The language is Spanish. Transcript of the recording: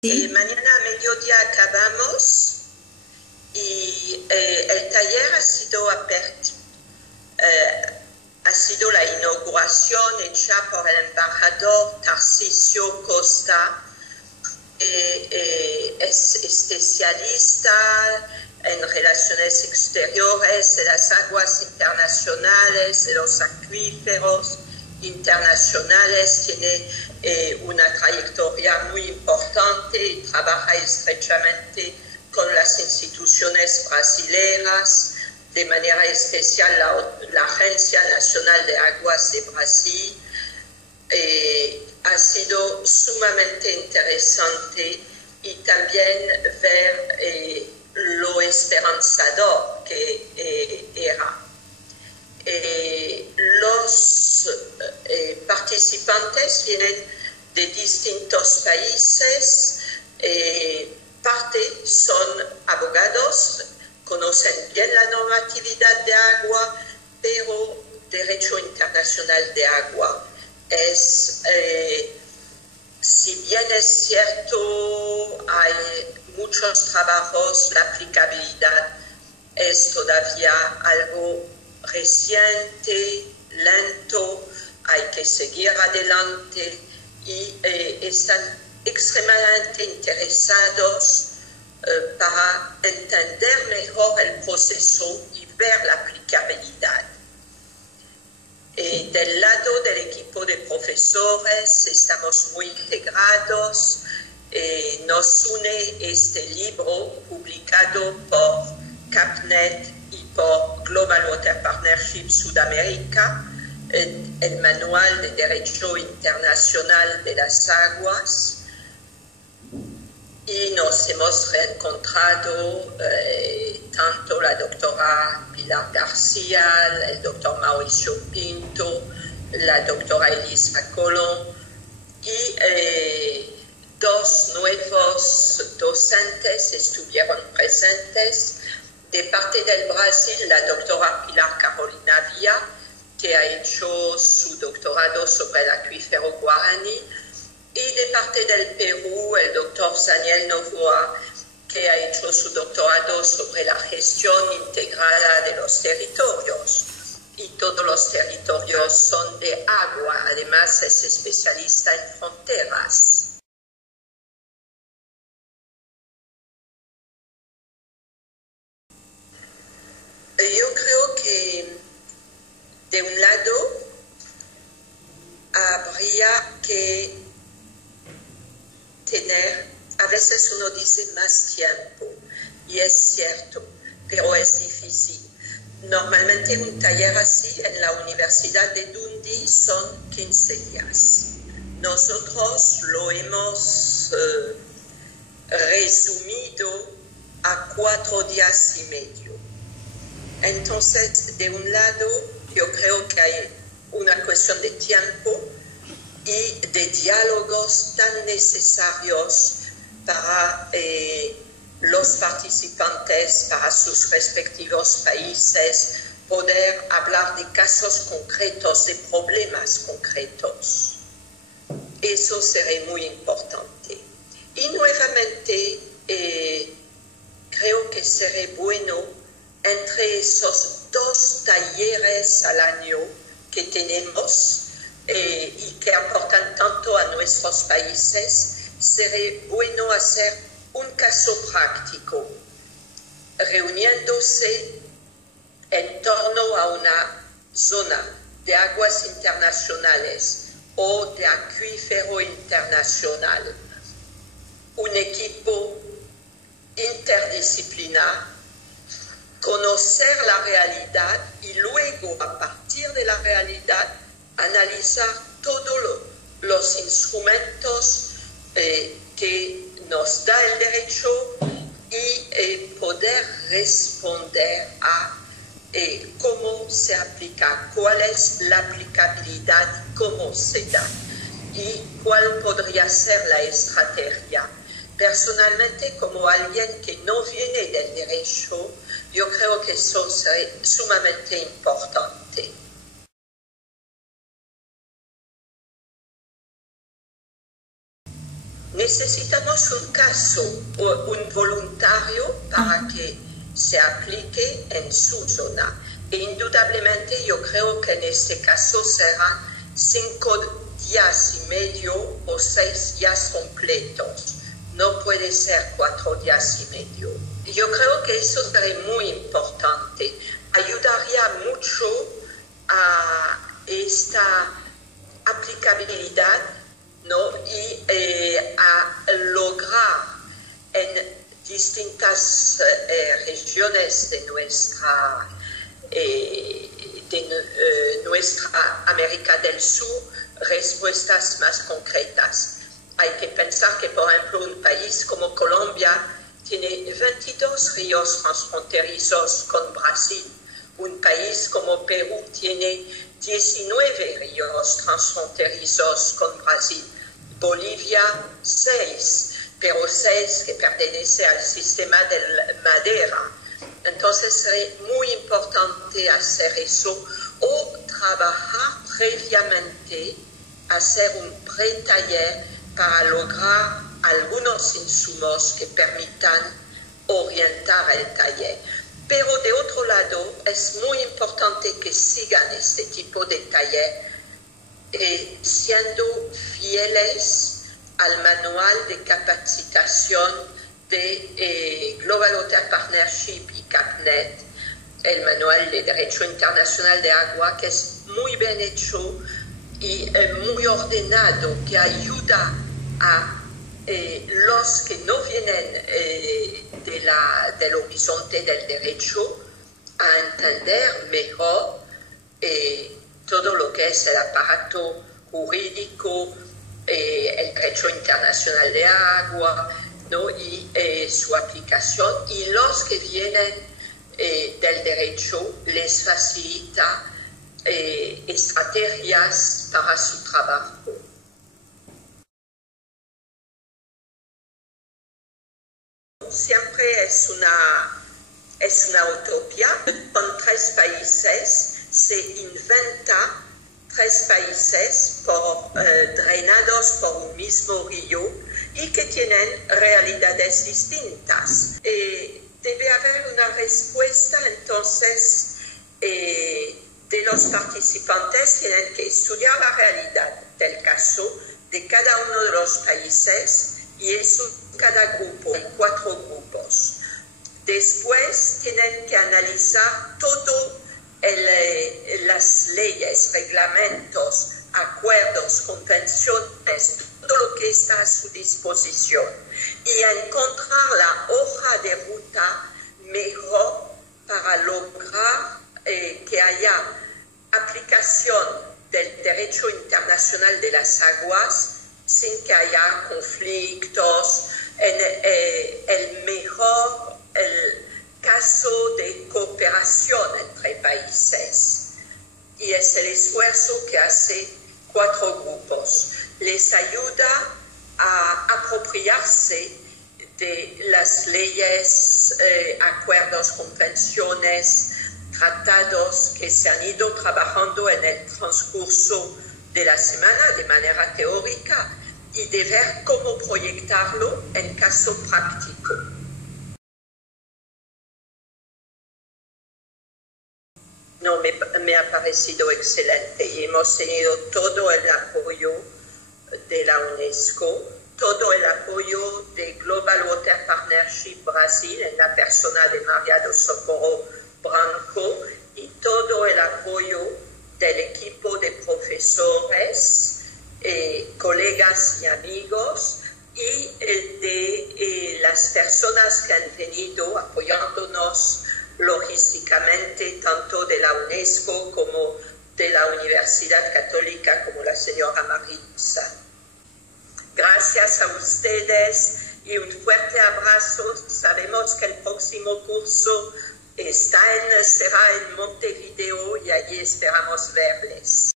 Sí, Mañana a mediodía acabamos y el taller ha sido abierto. Ha sido la inauguración hecha por el embajador Tarcisio Costa. Es especialista en relaciones exteriores, de las aguas internacionales, de los acuíferos internacionales. Tiene una trayectoria muy importante y trabaja estrechamente con las instituciones brasileñas, de manera especial la Agencia Nacional de Aguas de Brasil. Ha sido sumamente interesante y también ver lo esperanzador que era. Los participantes vienen de distintos países, parte son abogados, conocen bien la normatividad de agua, pero derecho internacional de agua si bien es cierto, hay muchos trabajos, la aplicabilidad es todavía algo reciente, lento, hay que seguir adelante y están extremadamente interesados para entender mejor el proceso y ver la aplicabilidad. Del lado del equipo de profesores estamos muy integrados. Nos une este libro publicado por CAPNET y por Global Water Partnership Sudamérica, el Manual de Derecho Internacional de las Aguas. Y nos hemos reencontrado tanto la doctora Pilar García, el doctor Mauricio Pinto, la doctora Elisa Colón y dos nuevos docentes estuvieron presentes. De parte del Brasil, la doctora Pilar Carolina Villa, que ha hecho su doctorado sobre el acuífero Guaraní, y de parte del Perú, el doctor Daniel Novoa, que ha hecho su doctorado sobre la gestión integrada de los territorios. Y todos los territorios son de agua, además es especialista en fronteras. Yo creo que, de un lado, habría que a veces uno dice más tiempo, y es cierto, pero es difícil. Normalmente un taller así en la Universidad de Dundee son 15 días. Nosotros lo hemos resumido a 4 días y medio. Entonces, de un lado, yo creo que hay una cuestión de tiempo y de diálogos tan necesarios para los participantes, para sus respectivos países, poder hablar de casos concretos, de problemas concretos. Eso sería muy importante. Y nuevamente, creo que sería bueno, entre esos 2 talleres al año que tenemos, y que aportan tanto a nuestros países, sería bueno hacer un caso práctico, reuniéndose en torno a una zona de aguas internacionales o de acuífero internacional, un equipo interdisciplinar, conocer la realidad y luego, a partir de la realidad, analizar todos los instrumentos que nos da el derecho y poder responder a cómo se aplica, cuál es la aplicabilidad, cómo se da y cuál podría ser la estrategia. Personalmente, como alguien que no viene del derecho, yo creo que eso es sumamente importante. necesitamos un caso, un voluntario para que se aplique en su zona. E indudablemente yo creo que en este caso serán 5 días y medio o 6 días completos. No puede ser 4 días y medio. Yo creo que eso sería muy importante. Ayudaría mucho a esta aplicabilidad, ¿no? Y a lograr en distintas regiones de nuestra América del Sur respuestas más concretas. Hay que pensar que, por ejemplo, un país como Colombia tiene 22 ríos transfronterizos con Brasil. Un país como Perú tiene 19 ríos transfronterizos con Brasil. Bolivia, 6, pero 6 que pertenecen al sistema de madera. Entonces sería muy importante hacer eso o trabajar previamente, hacer un pre-taller para lograr algunos insumos que permitan orientar el taller. Pero de otro lado, es muy importante que sigan este tipo de taller siendo fieles al manual de capacitación de Global Water Partnership y CAPNET, el manual de Derecho Internacional de Agua, que es muy bien hecho y muy ordenado, que ayuda a los que no vienen del horizonte del derecho a entender mejor todo lo que es el aparato jurídico, el derecho internacional de agua, ¿no? Y su aplicación, y los que vienen del derecho les facilita estrategias para su trabajo. Siempre es una utopía. Con 3 países se inventa 3 países drenados por un mismo río y que tienen realidades distintas. Debe haber una respuesta, entonces, de los participantes. Tienen que estudiar la realidad del caso de cada uno de los países, y eso cada grupo, en 4 grupos. Después tienen que analizar todo las leyes, reglamentos, acuerdos, convenciones, todo lo que está a su disposición, y encontrar la hoja de ruta mejor para lograr que haya aplicación del derecho internacional de las aguas sin que haya conflictos, en el mejor caso de cooperación entre países. Y es el esfuerzo que hace 4 grupos. Les ayuda a apropiarse de las leyes, acuerdos, convenciones, tratados que se han ido trabajando en el transcurso de la semana de manera teórica, y de ver cómo proyectarlo en caso práctico. No, me ha parecido excelente, y hemos tenido todo el apoyo de la UNESCO, todo el apoyo de Global Water Partnership Brasil en la persona de María do Socorro Branco, y todo el apoyo del equipo de profesores, colegas y amigos, y de las personas que han venido apoyándonos logísticamente, tanto de la UNESCO como de la Universidad Católica, como la señora Marisa. Gracias a ustedes y un fuerte abrazo. Sabemos que el próximo curso será en Montevideo, y allí esperamos verles.